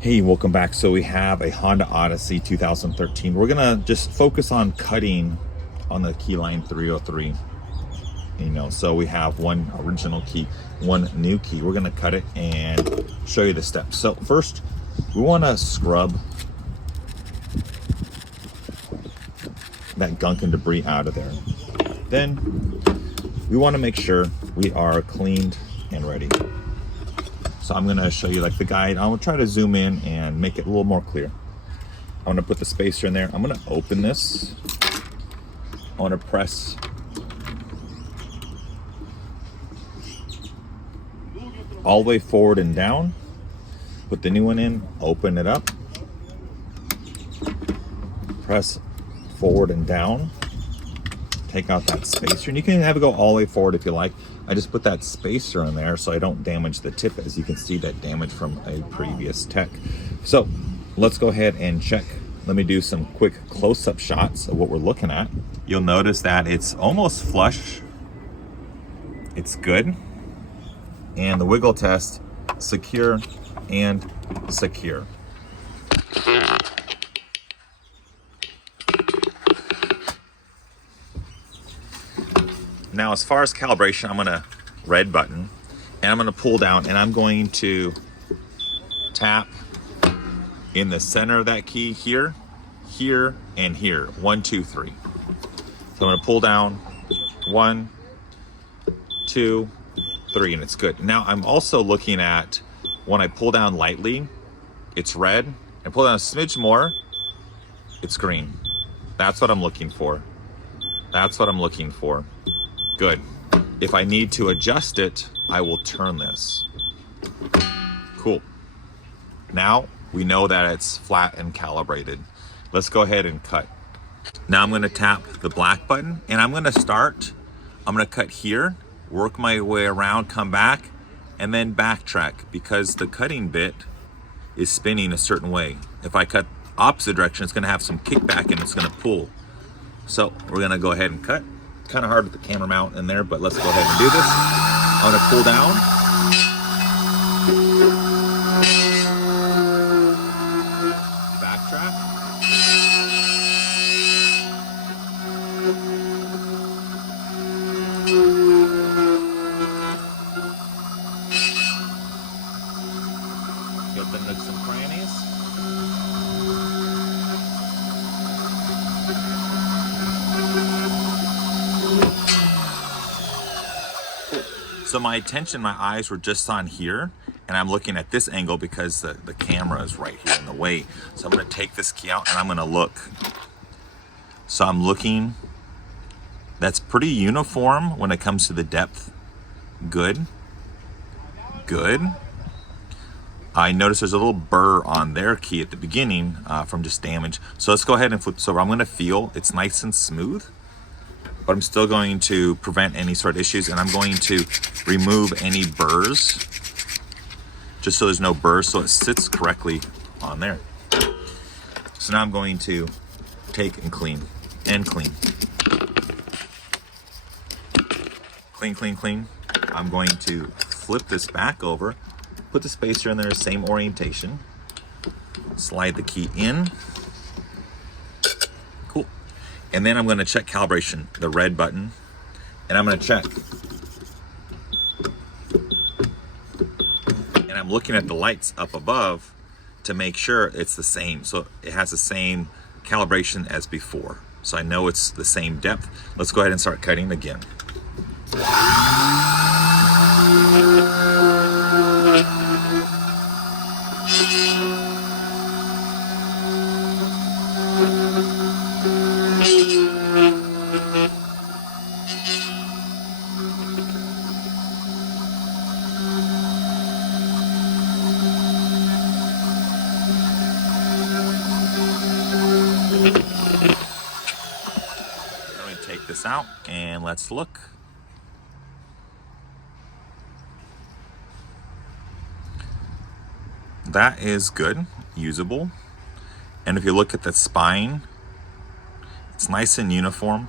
Hey, welcome back. So we have a Honda Odyssey 2013. We're gonna just focus on cutting on the Keyline 303. So we have one original key, one new key. We're gonna cut it and show you the steps. So first, we wanna scrub that gunk and debris out of there. Then we wanna make sure we are cleaned and ready. So I'm gonna show you like the guide. I'm gonna try to zoom in and make it a little more clear. I'm gonna put the spacer in there. I'm gonna open this. I wanna press all the way forward and down. Put the new one in, open it up. Press forward and down. Take out that spacer, and you can have it go all the way forward if you like. I just put that spacer in there so I don't damage the tip, as you can see that damage from a previous tech. So let's go ahead and check. Let me do some quick close-up shots of what we're looking at. You'll notice that it's almost flush. It's good. And the wiggle test, secure and secure. Now, as far as calibration, I'm gonna red button and I'm gonna pull down, and I'm going to tap in the center of that key here, here, and here. 1, 2, 3. So I'm gonna pull down 1, 2, 3, and it's good. Now I'm also looking at when I pull down lightly, it's red. And pull down a smidge more, it's green. That's what I'm looking for. That's what I'm looking for. Good. If I need to adjust it, I will turn this. Cool. Now we know that it's flat and calibrated. Let's go ahead and cut. Now I'm going to tap the black button, and I'm going to start. I'm going to cut here, work my way around, come back, and then backtrack, because the cutting bit is spinning a certain way. If I cut opposite direction, it's going to have some kickback and it's going to pull. So we're going to go ahead and cut. Kind of hard with the camera mount in there, but let's go ahead and do this. I'm gonna pull down. Backtrack. Get the nooks and crannies. So my attention, my eyes were just on here, and I'm looking at this angle because the camera is right here in the way. So I'm gonna take this key out and I'm gonna look. So I'm looking, that's pretty uniform when it comes to the depth. Good, good. I notice there's a little burr on their key at the beginning from just damage. So let's go ahead and flip this over. I'm gonna feel it's nice and smooth, but I'm still going to prevent any sort of issues, and I'm going to remove any burrs just so there's no burrs, so it sits correctly on there. So now I'm going to take and clean and clean. Clean, clean, clean. I'm going to flip this back over, put the spacer in there, same orientation, slide the key in. Cool. And then I'm going to check calibration, the red button, and I'm going to check. And I'm looking at the lights up above to make sure it's the same. So it has the same calibration as before. So I know it's the same depth. Let's go ahead and start cutting again. Take this out and let's look. That is good, usable. And if you look at the spine, it's nice and uniform.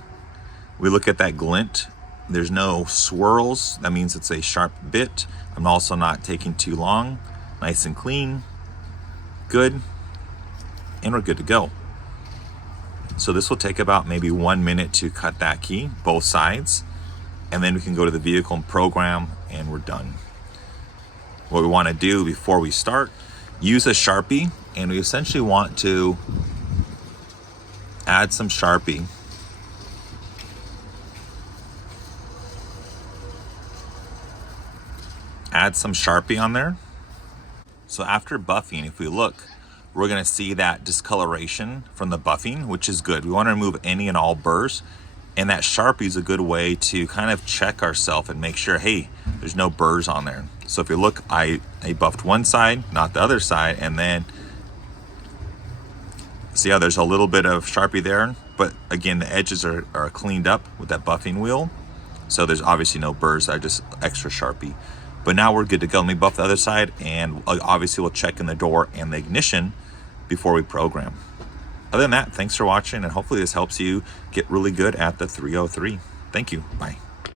We look at that glint, there's no swirls. That means it's a sharp bit. I'm also not taking too long. Nice and clean. good, and we're good to go. So this will take about maybe 1 minute to cut that key, both sides, and then we can go to the vehicle and program, and we're done. What we want to do before we start, use a Sharpie, and we essentially want to add some Sharpie on there. So after buffing, if we look, we're going to see that discoloration from the buffing, which is good. We want to remove any and all burrs, and that Sharpie is a good way to kind of check ourselves and make sure, hey, there's no burrs on there. So if you look, I buffed one side, not the other side, and then see how there's a little bit of Sharpie there, but again, the edges are cleaned up with that buffing wheel. So there's obviously no burrs, I just extra Sharpie. But now we're good to go. Let me buff the other side, and obviously we'll check in the door and the ignition before we program. Other than that, thanks for watching, and hopefully this helps you get really good at the 303. Thank you. Bye.